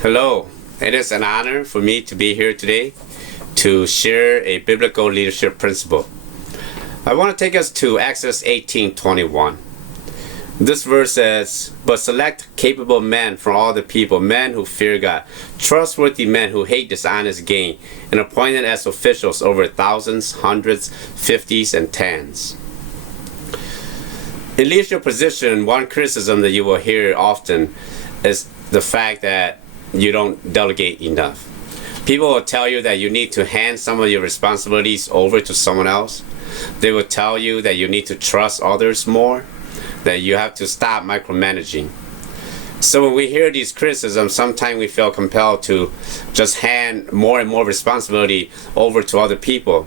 Hello, it is an honor for me to be here today to share a biblical leadership principle. I want to take us to Exodus 18:21. This verse says, "But select capable men from all the people, men who fear God, trustworthy men who hate dishonest gain, and appoint them as officials over thousands, hundreds, fifties, and tens." In leadership position, one criticism that you will hear often is the fact that you don't delegate enough. People will tell you that you need to hand some of your responsibilities over to someone else. They will tell you that you need to trust others more, that you have to stop micromanaging. So when we hear these criticisms, sometimes we feel compelled to just hand more and more responsibility over to other people.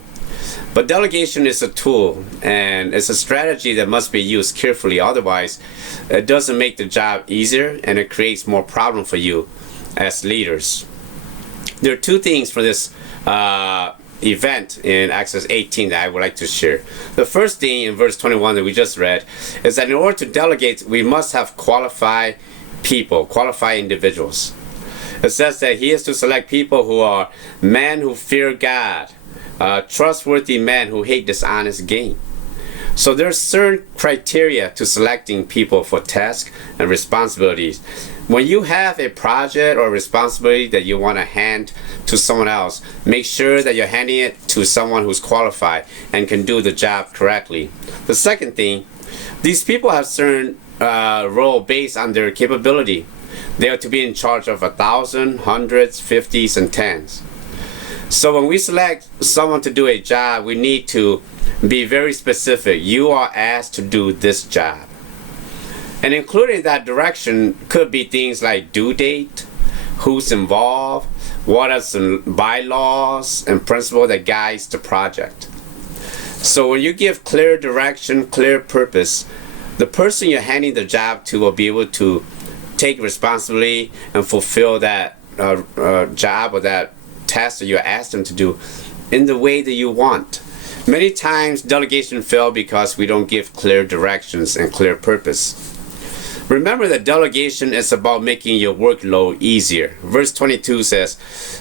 But delegation is a tool, and it's a strategy that must be used carefully. Otherwise, it doesn't make the job easier, and it creates more problem for you as leaders. There are two things for this event in Exodus 18 that I would like to share. The first thing in verse 21 that we just read is that in order to delegate, we must have qualified people, qualified individuals. It says that he is to select people who are men who fear God, trustworthy men who hate dishonest gain. So there's certain criteria to selecting people for tasks and responsibilities. When you have a project or responsibility that you want to hand to someone else, make sure that you're handing it to someone who's qualified and can do the job correctly. The second thing, these people have certain role based on their capability. They are to be in charge of 1,000, hundreds, fifties, and tens. So when we select someone to do a job, we need to be very specific. You are asked to do this job. And including that direction could be things like due date, who's involved, what are some bylaws and principles that guides the project. So when you give clear direction, clear purpose, the person you're handing the job to will be able to take responsibility and fulfill that job or that task that you asked them to do in the way that you want. Many times delegation fails because we don't give clear directions and clear purpose. Remember that delegation is about making your workload easier. Verse 22 says,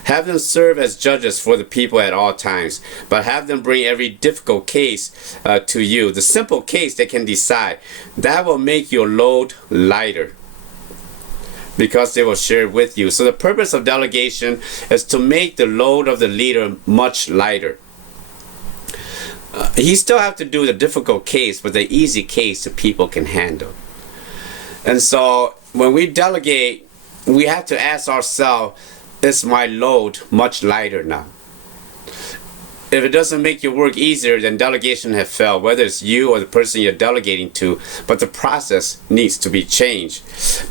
"Have them serve as judges for the people at all times, but have them bring every difficult case to you. The simple case they can decide. That will make your load lighter, because they will share it with you." So the purpose of delegation is to make the load of the leader much lighter. He still have to do the difficult case, but the easy case the people can handle. And so when we delegate, we have to ask ourselves, is my load much lighter now? If it doesn't make your work easier, then delegation has failed, whether it's you or the person you're delegating to, but the process needs to be changed.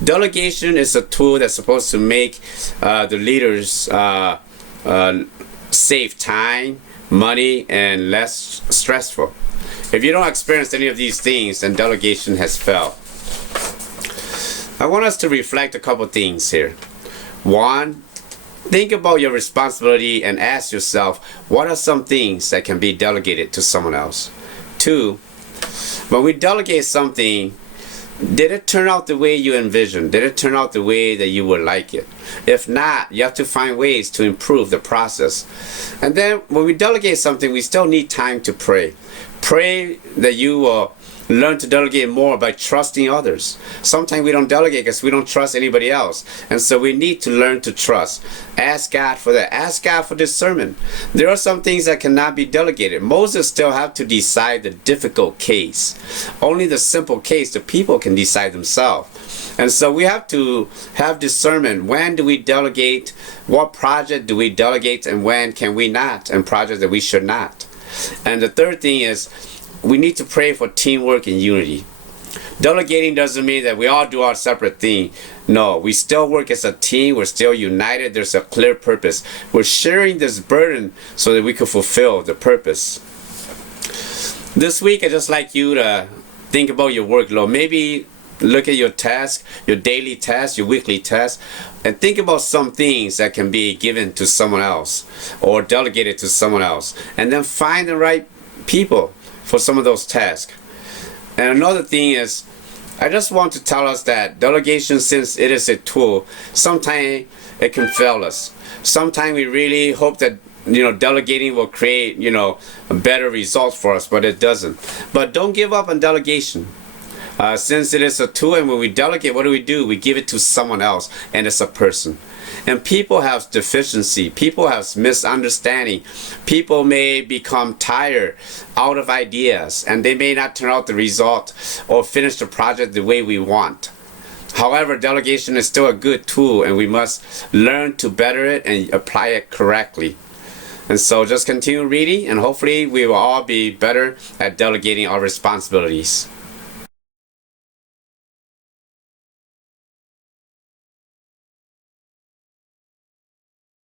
Delegation is a tool that's supposed to make the leaders save time, money, and less stressful. If you don't experience any of these things, then delegation has failed. I want us to reflect a couple things here. One, think about your responsibility and ask yourself, what are some things that can be delegated to someone else? Two, when we delegate something, did it turn out the way you envisioned? Did it turn out the way that you would like it? If not, you have to find ways to improve the process. And then when we delegate something, we still need time to pray. Pray that you will learn to delegate more by trusting others. Sometimes we don't delegate because we don't trust anybody else. And so we need to learn to trust. Ask God for that. Ask God for discernment. There are some things that cannot be delegated. Moses still have to decide the difficult case. Only the simple case, the people can decide themselves. And so we have to have discernment. When do we delegate? What project do we delegate? And when can we not? And projects that we should not. And the third thing is, we need to pray for teamwork and unity. Delegating doesn't mean that we all do our separate thing. No, we still work as a team. We're still united. There's a clear purpose. We're sharing this burden so that we can fulfill the purpose. This week, I'd just like you to think about your workload. Maybe look at your task, your daily task, your weekly task, and think about some things that can be given to someone else or delegated to someone else. And then find the right people for some of those tasks. And another thing is, I just want to tell us that delegation, since it is a tool, sometimes it can fail us. Sometimes we really hope that delegating will create better results for us, but it doesn't. But don't give up on delegation. Since it is a tool, and when we delegate, what do? We give it to someone else, and it's a person. And people have deficiency. People have misunderstanding. People may become tired, out of ideas, and they may not turn out the result or finish the project the way we want. However, delegation is still a good tool, and we must learn to better it and apply it correctly. And so just continue reading, and hopefully we will all be better at delegating our responsibilities.